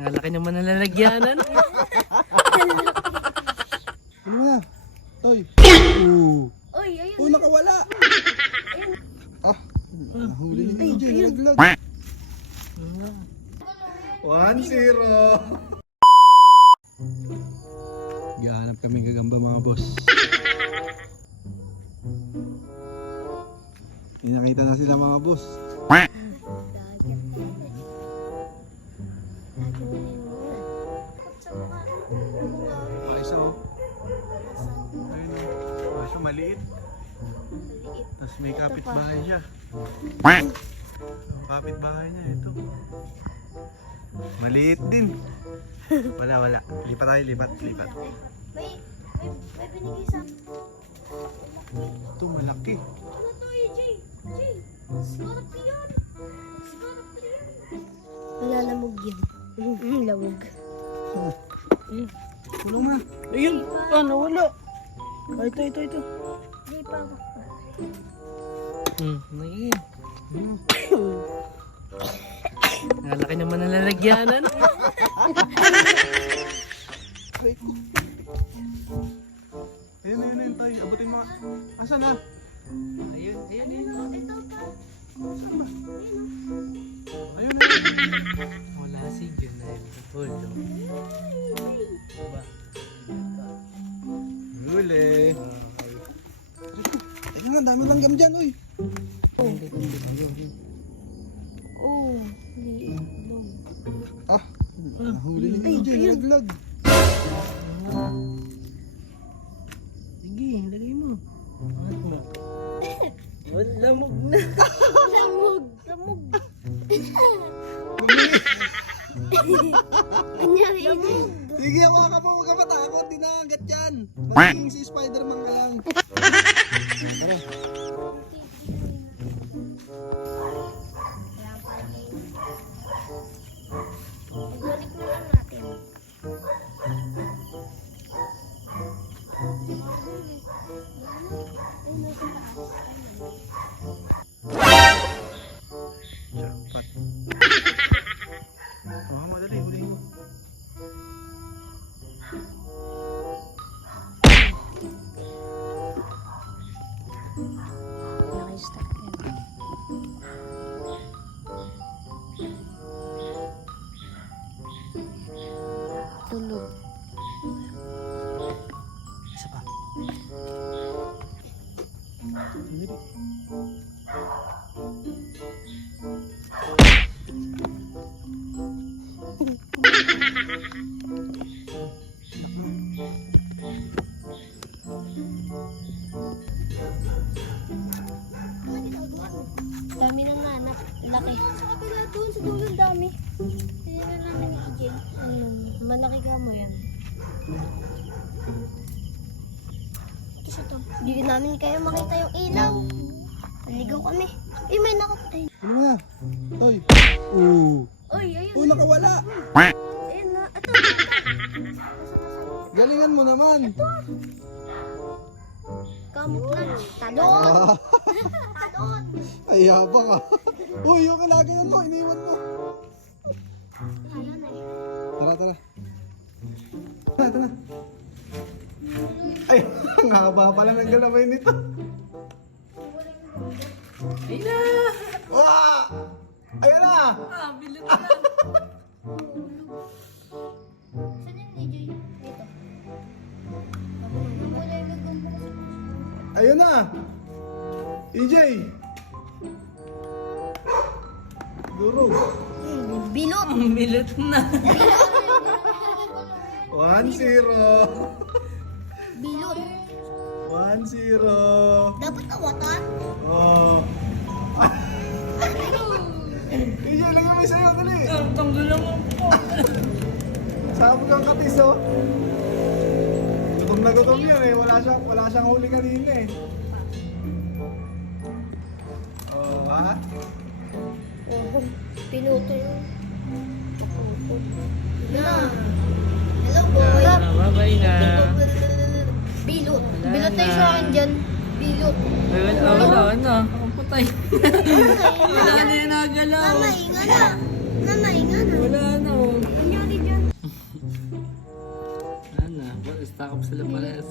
Ang laki naman ng lalagyanan. Ano na? Toy. Uy, ayun. Oh, nakawala. Ah, nahuli ni AJ. Nalaglag. 1-0. Gahanap kami gagamba mga boss. Inakita na sila mga boss. Maliit. Tapos may kapitbahay siya. Ang kapitbahay niya ito. Maliit din. Wala, wala. Lipat tayo, lipat, lipat. May, may, may binigay sa... Ito, malaki. Ano to? Jay, scarap yan. Scarap yan. Malalamog yan. Lamog. Tulong na. Ayun, ano, wala. Ah, ito, ito, ito. Jay, pa. Hmm, ayun. Ayun. Ang laki naman ng lalagyanan. Ayun, ayun, ayun, tayo. Abutin mo. Asan na? Ayun, ayun, ayun. Ito pa. Ayun, ayun. Wala si Junel. Ulo. Ba? Nga, dami lang gam dyan, uy. Oh, liit. Log. Ah, nahuli ni AJ. Nalaglag. Sige, lagay mo. Wala, lamog na. Lamog. Lamog. Sige, hawakan mo. Huwag ka matakot. Di nakagat yan. Magiging si Spider-Man ka lang. Tara. Balik Tulog. Isa pa. Madali. Dami Malaki ka mo yan. Ito siya to. Hindi namin kayo makita yung ilaw. Naligaw kami. Eh, may nakap... Ay. Ano na? Toy. Oo. Uy, ayun. Oh, nakawala. Ayun na. Ito. Galingan mo naman. Camouflage. Talon. Ah, Talon. ay, yabang ah. Uy, yung kalagayan mo, iniwan mo. Tara, tara. Tara, tara. Ay, ang haba pala ng galaway nito. Ayun na! Wah! Ayan na! Ah, bilog na. Ayan na! EJ! Duro. Bilot. Bilot na. 1-0. Bilot. 1-0. Dapat awatan. Oh. EJ, lagyan mo sa'yo, dali. Ah, Tanggal lang ako. Sabog ang katis, oh. Gutom na gutom yan eh. Wala siyang, wala siyang huli kanina eh. Oh, ha? Pinuto yun. Hello, boy. Bye-bye na. Bilot. Bilot tayo na. sa akin dyan. Bilot. Ay, wala, wala, wala. Ang puti patay. Wala na yung nagalaw. Namainga na. Namainga na. Wala na oh. Nangyari dyan. Ano, stock up sila parehas.